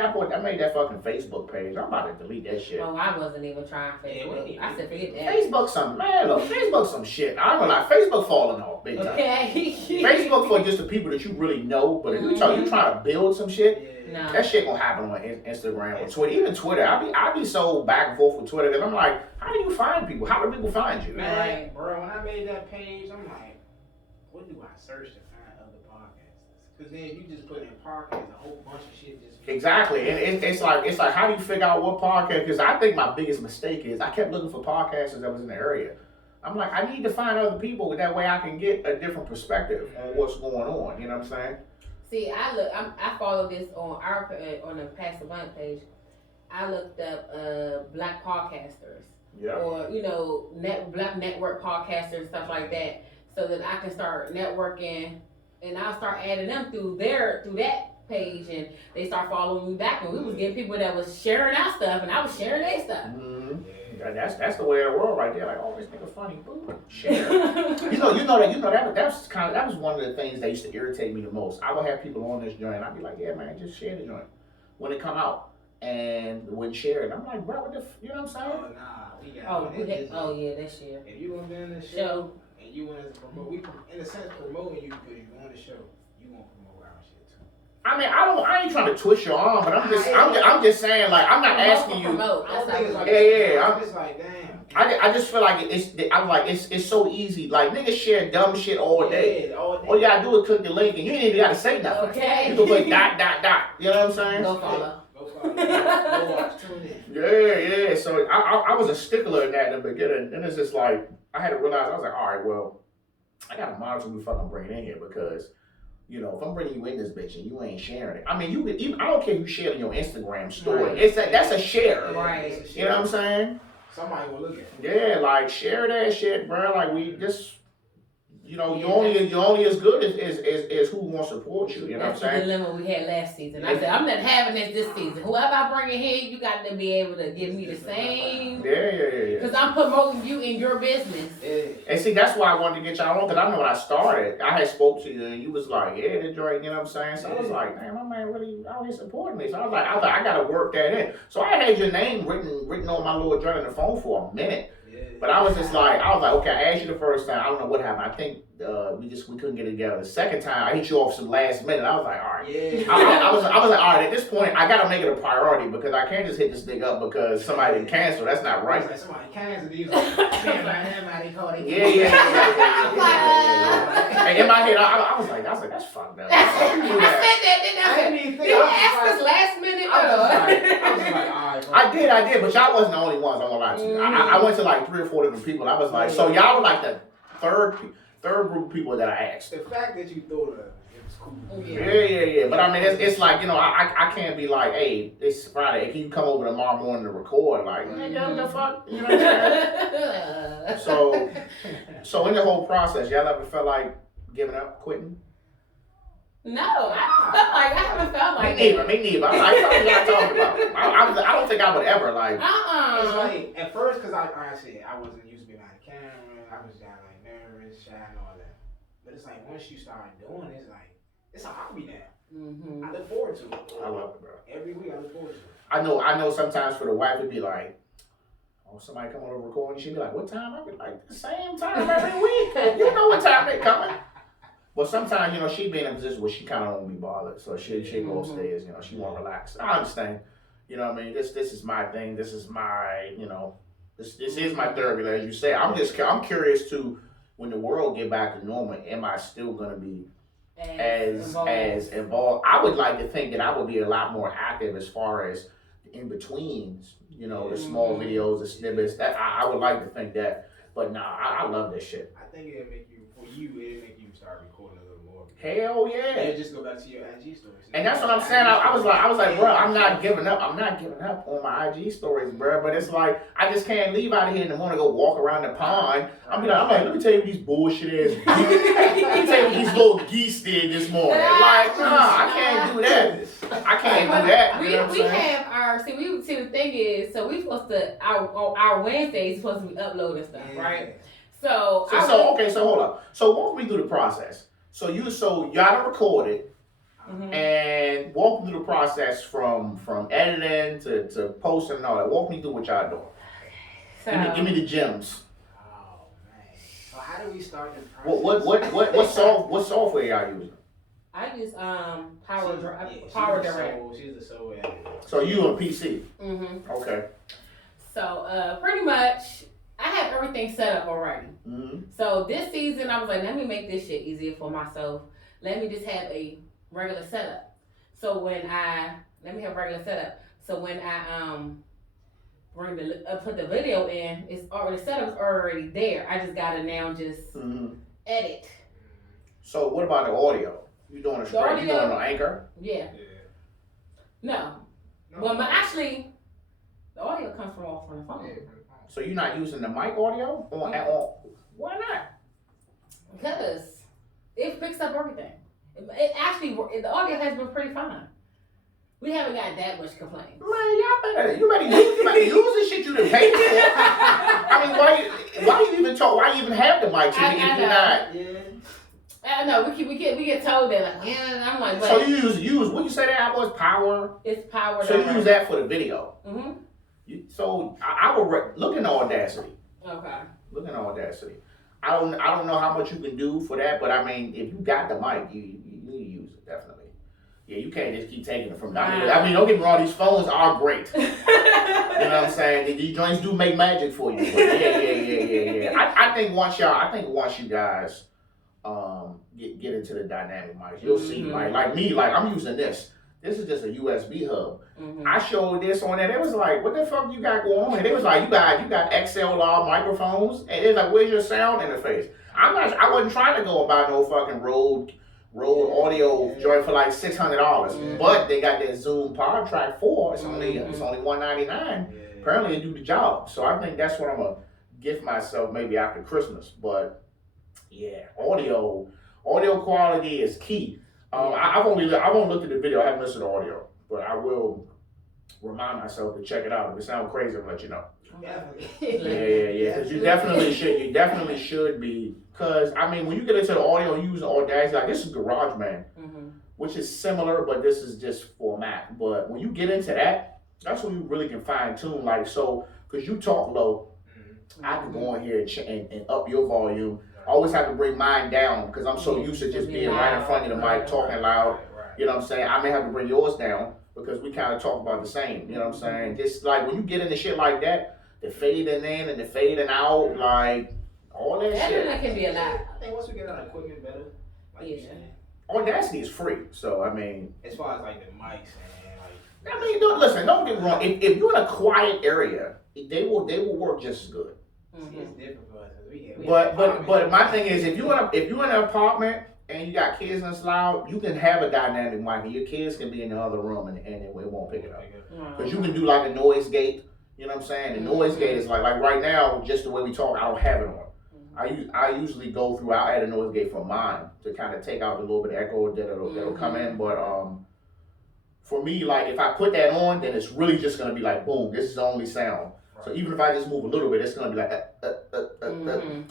made that fucking Facebook page. I'm about to delete that shit. Oh, I wasn't even trying Facebook. I said forget that. Facebook's some shit. I'm gonna lie, Facebook falling off big time. Okay. Facebook for just the people that you really know, but if you trying to build some shit. No. That shit gonna happen on Instagram or Twitter. Even Twitter, I be so back and forth with Twitter because I'm like, how do you find people? How do people find you? Man, bro, when I made that page, I'm like, what do I search to find other podcasters? Because then you just put in podcasts, a whole bunch of shit just. Exactly, and it's like, how do you figure out what podcast? Because I think my biggest mistake is I kept looking for podcasters that was in the area. I'm like, I need to find other people that way I can get a different perspective on what's going on. You know what I'm saying? See, I follow this on the Pass the Blunt page. I looked up black podcasters, or black network podcasters, stuff like that, so that I can start networking, and I'll start adding them through that page, and they start following me back, and we was getting people that was sharing our stuff, and I was sharing their stuff. Mm-hmm. That's the way of the world right there. Like, oh, this nigga funny, boom, share. that was one of the things that used to irritate me the most. I would have people on this joint, and I'd be like, yeah, man, just share the joint when it come out, and when share it, I'm like, bro, what the, you know what I'm saying? Yeah, that's share. If you want to be on the show and you want to promote, we in a sense promoting you, because you on the show, you want to promote our shit too. I mean, I ain't trying to twist your arm, but I'm just saying, like, I'm not asking you. I'm just like, damn. I just feel like it's so easy. Like, niggas share dumb shit all day. All you gotta do is click the link, and you ain't even gotta say nothing. Okay. You can put ... You know what I'm saying? Go follow. Yeah. So I was a stickler in that in the beginning. And it's just like, I had to realize, I was like, all right, well, I got to monitor who the fuck I'm bringing in here because, you know, if I'm bringing you in this bitch and you ain't sharing it, I mean, you could even, I don't care if you share it in your Instagram story. Right. That's a share. Right. You know what I'm saying? Somebody will look at it. Yeah, like share that shit, bro. Like we just, you know, you're only as good as who wants to support you. You know what I'm saying? That's the dilemma we had last season. I said, I'm not having this season. Whoever I bring in here, you got to be able to give me the same. Yeah. Because I'm promoting you in your business. Yeah. And see, that's why I wanted to get y'all on, because I know when I started, I had spoke to you and you was like, yeah, the joint, you know what I'm saying? So I was like, damn, my man really out here supporting me. So I was like, I gotta work that in. So I had your name written on my little joint on the phone for a minute. But I was like, okay, I asked you the first time. I don't know what happened. I think we couldn't get it together. The second time, I hit you off some last minute. I was like, all right. Yeah. I was like, all right. At this point, I gotta make it a priority because I can't just hit this thing up because somebody didn't cancel. That's not right. Like somebody canceled these. Somebody called it. Yeah. And in my head, I was like, that's fucked up. I said that, didn't I? didn't even think. You asked us last minute. I was like, all right. I did, but y'all wasn't the only ones. I'm gonna lie to you. I went to like 3 or 4 different people. I was like, so y'all were like the third group of people that I asked. The fact that you thought of it was cool. Yeah. But I mean, it's like, you know, I can't be like, hey, it's Friday. Can you come over tomorrow morning to record? Like, what the fuck? You know what I'm saying? So in the whole process, y'all ever felt like giving up, quitting? No, I haven't felt like that. Me neither. I talking about. I don't think I would ever like. It's like at first, cause I said I wasn't used to being on the camera. I was kind of like nervous, shy, and all that. But it's like once you start doing it, it's a hobby now. Mm-hmm. I look forward to it. I love it, bro. Every week I look forward to it. I know. Sometimes for the wife, it'd be like, oh, somebody come on over recording. She'd be like, what time? I'd be like, the same time every week. You know what time they coming. But sometimes, you know, she be in a position where she kind of don't want to be bothered. So she go upstairs, you know, she want to relax. I understand. You know what I mean? This is my thing. This is my, you know, this is my therapy, as you say. I'm curious to, when the world get back to normal, am I still going to be as involved? I would like to think that I would be a lot more active as far as the in-betweens, you know, the small videos, the snippets. That I would like to think that. But nah, I love this shit. I think it'll make you start recording a little more. Hell yeah. And just go back to your IG stories. And that's what I'm saying. I was like, bro, I'm not giving up. I'm not giving up on my IG stories, bro. But it's like, I just can't leave out of here in the morning and go walk around the pond. I'm like, let me tell you what these bullshit ass. Let me tell you what these little geese did this morning. Like, nah, I can't do that. I can't do that. We have our the thing is, so we supposed to our Wednesdays supposed to be uploading stuff, right? So hold up. So walk me through the process. So y'all done recorded, and walk me through the process from editing to posting and all that. Walk me through what y'all doing. So, give me the gems. Oh man. So how do we start this process? What software y'all using? I use Power Direct. She's the sole editor. So you on PC? Mm-hmm. Okay. So pretty much, I have everything set up already. Mm-hmm. So this season, I was like, let me make this shit easier for myself. Let me just have a regular setup. So when I put the video in, the setup's already there. I just gotta now just edit. So what about the audio? You doing a straight? You doing an Anchor? Yeah. No. Well, but actually, the audio comes from the phone. So you're not using the mic audio? Why not? Because it picks up everything. It actually, the audio has been pretty fine. We haven't got that much complaints. Man, you better use the shit you done paid for. I mean, why you even talk? Why you even have the mic if you're not? Yeah. I know we get told that, like, yeah. I'm like, but so you use what you say that was Power? It's Power. So you use that for the video. Mm-hmm. So I would look in Audacity. Okay. Look in Audacity. I don't know how much you can do for that, but I mean, if you got the mic, you need to use it definitely. Yeah, you can't just keep taking it from them. I mean, don't get me wrong, these phones are great. You know what I'm saying? These joints do make magic for you. But yeah. I think once you guys get into the dynamic mics, you'll see. Like me, I'm using this This is just a USB hub. I showed this on there. They was like, what the fuck you got going on? And they was like, you got XLR microphones. And they was like, where's your sound interface? I wasn't trying to go and buy no fucking Rode audio joint for like $600. But they got that Zoom Pod Track 4. It's only $199. Apparently it do the job. So I think that's what I'm gonna gift myself maybe after Christmas. But yeah, audio quality is key. I've only looked at the video. I haven't listened to audio, but I will remind myself to check it out. If it sounds crazy, I'll let you know. Definitely. Yeah. Because you definitely should. You definitely should be. Because I mean, when you get into the audio, you use Audacity. Like this is GarageBand, which is similar, but this is just for Mac. But when you get into that, that's when you really can fine tune. Like so, because you talk low, I can go in here and up your volume. I always have to bring mine down because I'm so used to just being right in front of the mic, talking loud. You know what I'm saying? I may have to bring yours down because we kind of talk about the same. You know what I'm saying? Just like when you get into shit like that, the fading in and the fading out, like all that shit. That can be a lot. I think once we get our equipment better, like you said, Audacity is free. So I mean, as far as like the mics and like, I mean, don't get me wrong. If you're in a quiet area, they will work just as good. It's different for us. But my thing is, if you're in an apartment and you got kids and it's loud, you can have a dynamic mic and your kids can be in the other room and it won't pick it up. Because you can do like a noise gate. You know what I'm saying? The noise gate is like right now, just the way we talk, I don't have it on. I usually go through. I'll add a noise gate for mine to kind of take out a little bit of echo that'll come in. But for me, like if I put that on, then it's really just gonna be like boom. This is the only sound. So even if I just move a little bit, it's gonna be like.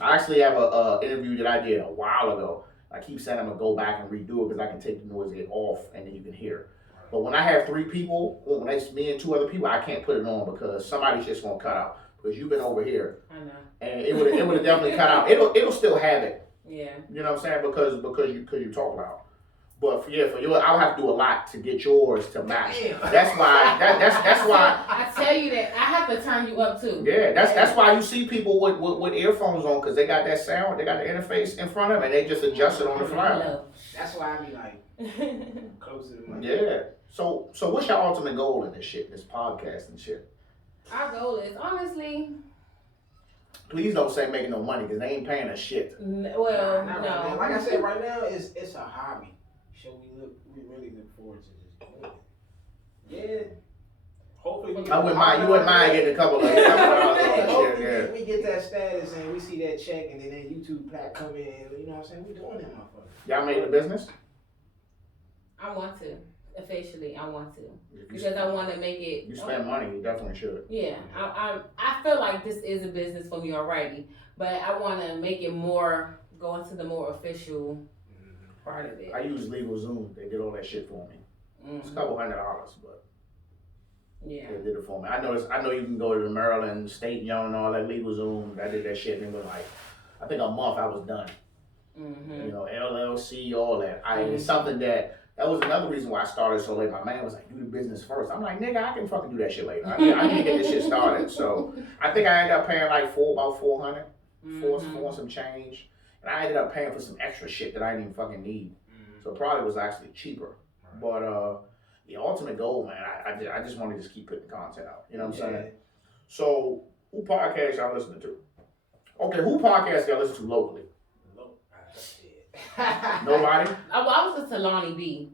I actually have a interview that I did a while ago. I keep saying I'm gonna go back and redo it because I can take the noise gate off and then you can hear. But when I have 3 people, when it's me and 2 other people, I can't put it on because somebody's just gonna cut out. Because you've been over here, I know, and it would have definitely cut out. It'll still have it. Yeah. You know what I'm saying? Because you talk loud. But for yours, I'll have to do a lot to get yours to match. That's why. That's why. I tell you that I have to turn you up too. Yeah, that's why you see people with earphones on because they got that sound, they got the interface in front of them, and they just adjust it on the fly. That's why I be like close to the mic. Yeah. So what's your ultimate goal in this shit, this podcast and shit? Our goal is honestly. Please don't say making no money because they ain't paying us shit. Well, no. No. Like I said, right now it's a hobby. So we really look forward to this doing it. Yeah. Hopefully we get you wouldn't mind getting a couple of Hopefully we get that status and we see that check and then that YouTube plaque come in. You know what I'm saying? We doing that motherfucker. Y'all made the business? I want to. Officially, I want to. Because I want to make it. You spend money, you definitely should. Yeah. I feel like this is a business for me already. But I want to make it more, go into the more official part of it. I use LegalZoom. They did all that shit for me. It's a couple $100, but yeah, they did it for me. I know you can go to the Maryland State Young and all that LegalZoom. I did that shit and it was like, I think a month I was done. You know, LLC, all that. It's something that was another reason why I started so late. My man was like, do the business first. I'm like, nigga, I can fucking do that shit later. I need to get this shit started. So I think I ended up paying like about $400, for some change. And I ended up paying for some extra shit that I didn't even fucking need. So it probably was actually cheaper. But the ultimate goal, man, I just want to just keep putting content out. You know what I'm saying? So who podcast y'all listening to? Okay, who podcast y'all listen to locally? Nobody? I was listening to Lonnie B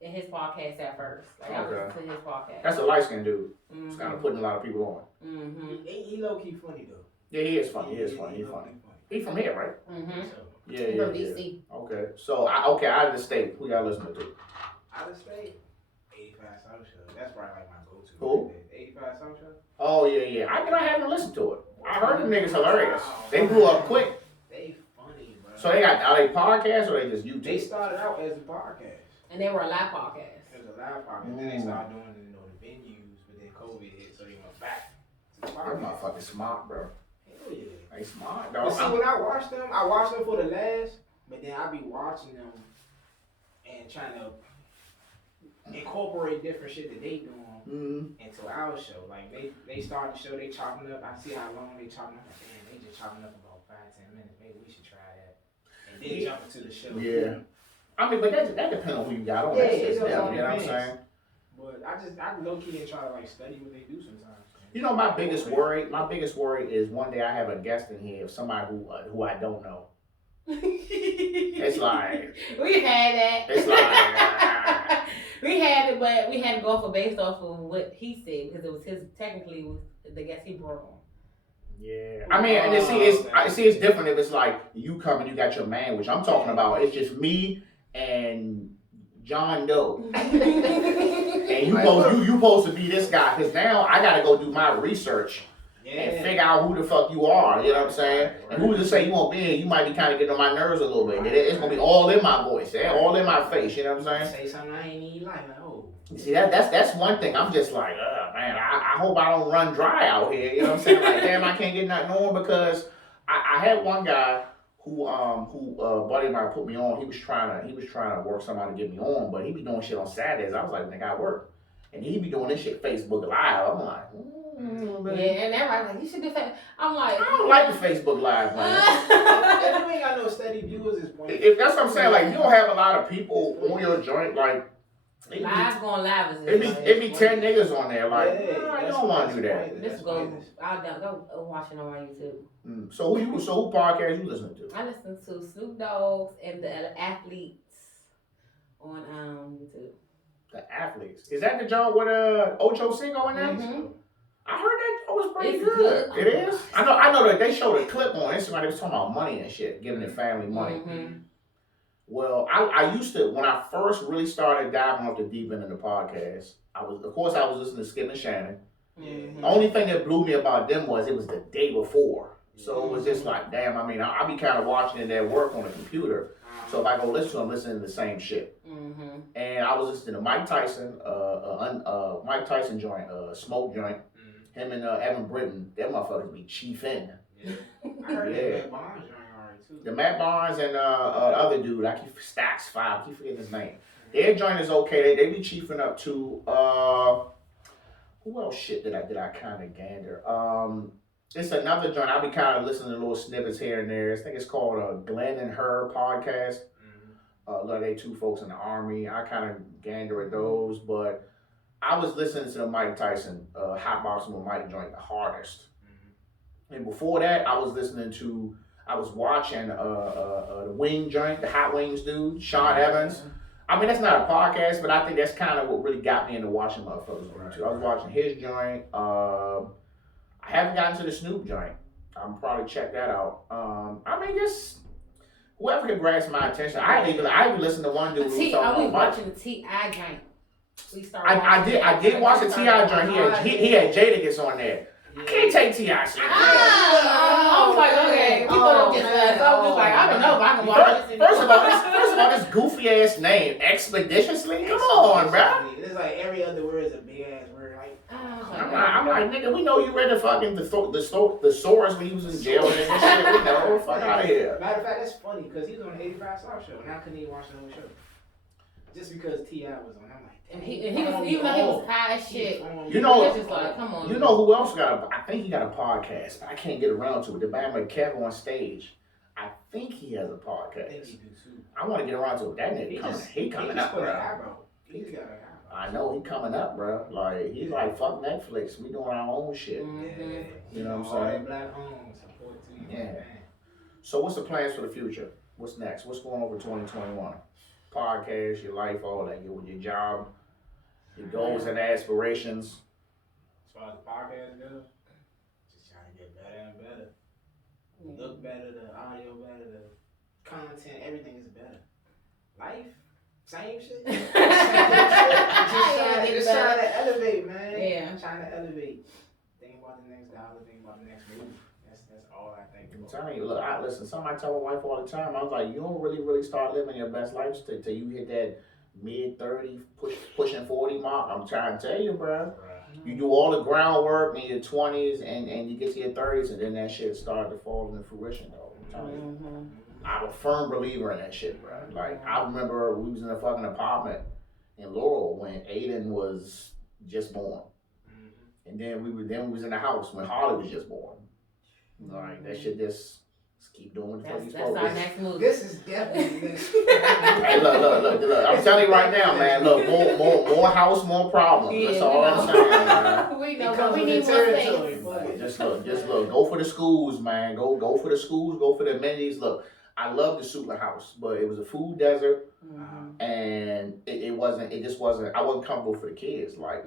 in his podcast at first. I was listening to his podcast. That's a light skinned dude. It's kind of putting a lot of people on. He low key funny though. Yeah, he is funny. He's funny. He's from here, right? Yeah. From DC. Okay. So out of the state, who y'all listening to? Out of state? 85 South Show. That's probably like my go-to. Who? 85 South Show. Oh yeah. I haven't listened to it. I heard them niggas hilarious. They blew up quick. They funny, bro. So are they podcasts or they just YouTube? They started out as a podcast. And they were a live podcast. It was a live podcast. And then they started doing the venues, but then COVID hit, so they went back to the podcast. They're motherfucking smart, bro. Hell yeah. They smart, dog. But see, when I watch them for the last, but then I be watching them and trying to incorporate different shit that they doing into our show. Like they start the show, they chopping up. I see how long they chopping up. Damn, they just chopping up about 5-10 minutes. Maybe we should try that. And then jump into the show. Yeah. I mean, but that depends on who you got on that system. You know what I'm saying? But I low key and try to like study what they do sometimes. You know, my biggest worry is one day I have a guest in here of somebody who I don't know. It's like we had that. It's like we had it, but we had to go based off of what he said because it was technically the guest he brought on. Yeah, I mean, and it's different if it's like you come and you got your man, which I'm talking about. It's just me and John Doe, and you supposed to be this guy because now I gotta go do my research and figure out who the fuck you are. You know what I'm saying? And who's to say you won't be here? You might be kind of getting on my nerves a little bit. It's gonna be all in my voice, all in my face. You know what I'm saying? Say something I ain't even like. Oh. See that's one thing. I'm just like, man, I hope I don't run dry out here. You know what I'm saying? Like, damn, I can't get nothing on because I had one guy who buddy of mine put me on. He was trying to work somebody to get me on, but he be doing shit on Saturdays. I was like, nigga, I work, and he be doing this shit Facebook Live. I'm like, yeah, and everybody's like, you should do that. I'm like, I don't like the Facebook Live, man. If you ain't got no steady viewers, it's pointless. If that's what I'm saying, like you don't have a lot of people on your joint, like. Live going live is it be 10 niggas on there, like, you don't want to do that. Let's go. Go watching on my YouTube. So who podcast you listening to? I listen to Snoop Dogg's and the Athletes on YouTube. The Athletes. Is that the joint with Ocho Cinco in there? Mm-hmm. I heard that was pretty It's good. good. It is? I know that they showed a clip on Instagram. They was talking about money and shit, giving their family money. Mm-hmm. Well, I used to, when I first really started diving off the deep end of the podcast, I was listening to Skip and Shannon. Mm-hmm. The only thing that blew me about them was it was the day before. So it was just like, damn, I mean, I be kind of watching it at work on the computer. So if I go listen to them, listening to the same shit. Mm-hmm. And I was listening to Mike Tyson joint, Smoke joint. Him and Evan Britton, them motherfuckers be chiefing. Yeah. I heard that Matt Barnes joint alright too. The Matt Barnes and other dude, I keep Stacks 5, I keep forgetting his name. Their joint is okay. They be chiefing up too. Who else shit did I kind of gander? It's another joint. I be kind of listening to little snippets here and there. I think it's called Glenn and Her podcast. They two folks in the Army. I kind of gander at those, but I was listening to the Mike Tyson Hot Boxing with Mike joint the hardest. And before that, I was watching the Wing joint, the Hot Wings dude, Sean Evans. I mean, that's not a podcast, but I think that's kind of what really got me into watching motherfuckers on YouTube. I was watching his joint. I haven't gotten to the Snoop joint. I'm probably check that out. I mean, just whoever can grasp my attention. I even listened to one dude. Are we watching the T.I. joint? I did watch the T.I. joint. He had Jadakiss on there. I can't take T.I. shit. I was like, okay. We thought it was just us. I was just like, I don't know if I can watch this. First of all, this goofy ass name, Expeditiously. Come on, bro. It's like every other word is a big ass word. Like, I'm like, nigga, we know you read the fucking thesaurus when he was in jail and shit. We know. Fuck out of here. Matter of fact, that's funny because he was on the 85 South show and I couldn't even watch the whole show just because T.I. was on. I'm like, and he was high as shit. You know, just like, come on. You know who else I think he got a podcast, but I can't get around to it. The band with Kevin on stage. I think he has a podcast. I think he do too. I want to get around to it. That nigga he coming up, bro. He's got an I know he coming up, bro. Like he's like, fuck Netflix. We doing our own shit. Mm-hmm. You know what I'm saying? Black homes support to you. Yeah. So what's the plans for the future? What's next? What's going on for 2021? Podcast, your life, all that. Your job, your goals and aspirations. As far as the podcast goes, just trying to get better and better. Look better, the audio better, the content, everything is better. Life, same shit. Just trying to elevate, man. Yeah. I'm trying to elevate. Think about the next dollar, think about the next move. That's all I think about. I'm telling you, look, listen, somebody tell my wife all the time, I was like, you don't really start living your best life till you hit that mid-30, pushing 40 mark. I'm trying to tell you, bro. You do all the groundwork in your 20s and you get to your 30s and then that shit started to fall into fruition, though. I'm telling you. I'm a firm believer in that shit, bro. Like, I remember we was in a fucking apartment in Laurel when Aiden was just born. And then we was in the house when Harley was just born. Like, that shit just keep doing what the fuck you supposed to. That's our next move. This is definitely this. Hey, look, Look, I'm telling you right now, man. Look, more house, more problems. Yeah, That's all I'm saying, man. We know, but we need more space. Man, just look. Go for the schools, man. Go for the schools. Go for the amenities. Look, I love the Super House, but it was a food desert, and it just wasn't. I wasn't comfortable for the kids. Like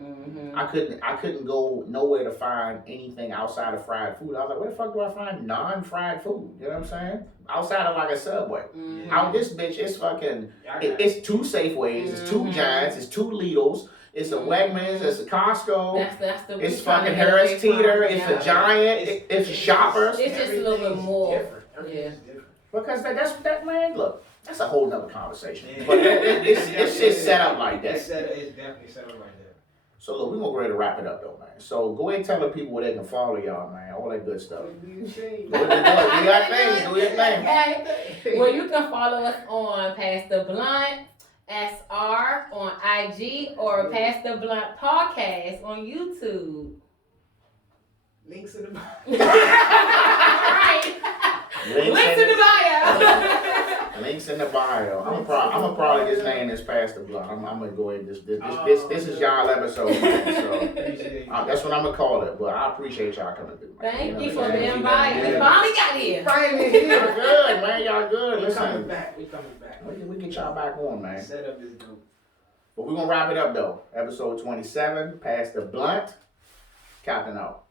I couldn't go nowhere to find anything outside of fried food. I was like, where the fuck do I find non-fried food? You know what I'm saying? Outside of like a Subway. Out this bitch, it's fucking. It's 2 Safeways. It's 2 Giants. It's 2 Lidl's. It's a Wegmans. It's a Costco. That's the. It's fucking Harris Teeter. It's a Giant. It's Shoppers. It's just a little bit more. Yeah. Because that man, look, that's a whole nother conversation. But it's just set up like that. It's definitely set up like that. So look, we're gonna go ahead and wrap it up though, man. So go ahead and tell the people where they can follow y'all, man. All that good stuff. Do your thing. Do your thing. Well, you can follow us on Pastor Blunt SR on IG or Pastor Blunt Podcast on YouTube. Links in the bio. Right. Links in the bio. Links in the bio. I'm gonna probably just name this Pastor Blunt. I'm gonna go ahead and this is y'all episode, man. So that's what I'm gonna call it. But I appreciate y'all coming through, man. Thank you for being invited. We finally got here. Y'all good, man. Y'all good. We Listen, coming back. we get y'all back on, man. Setup is dope. But we're gonna wrap it up though. Episode 27, Pastor Blunt, Captain out.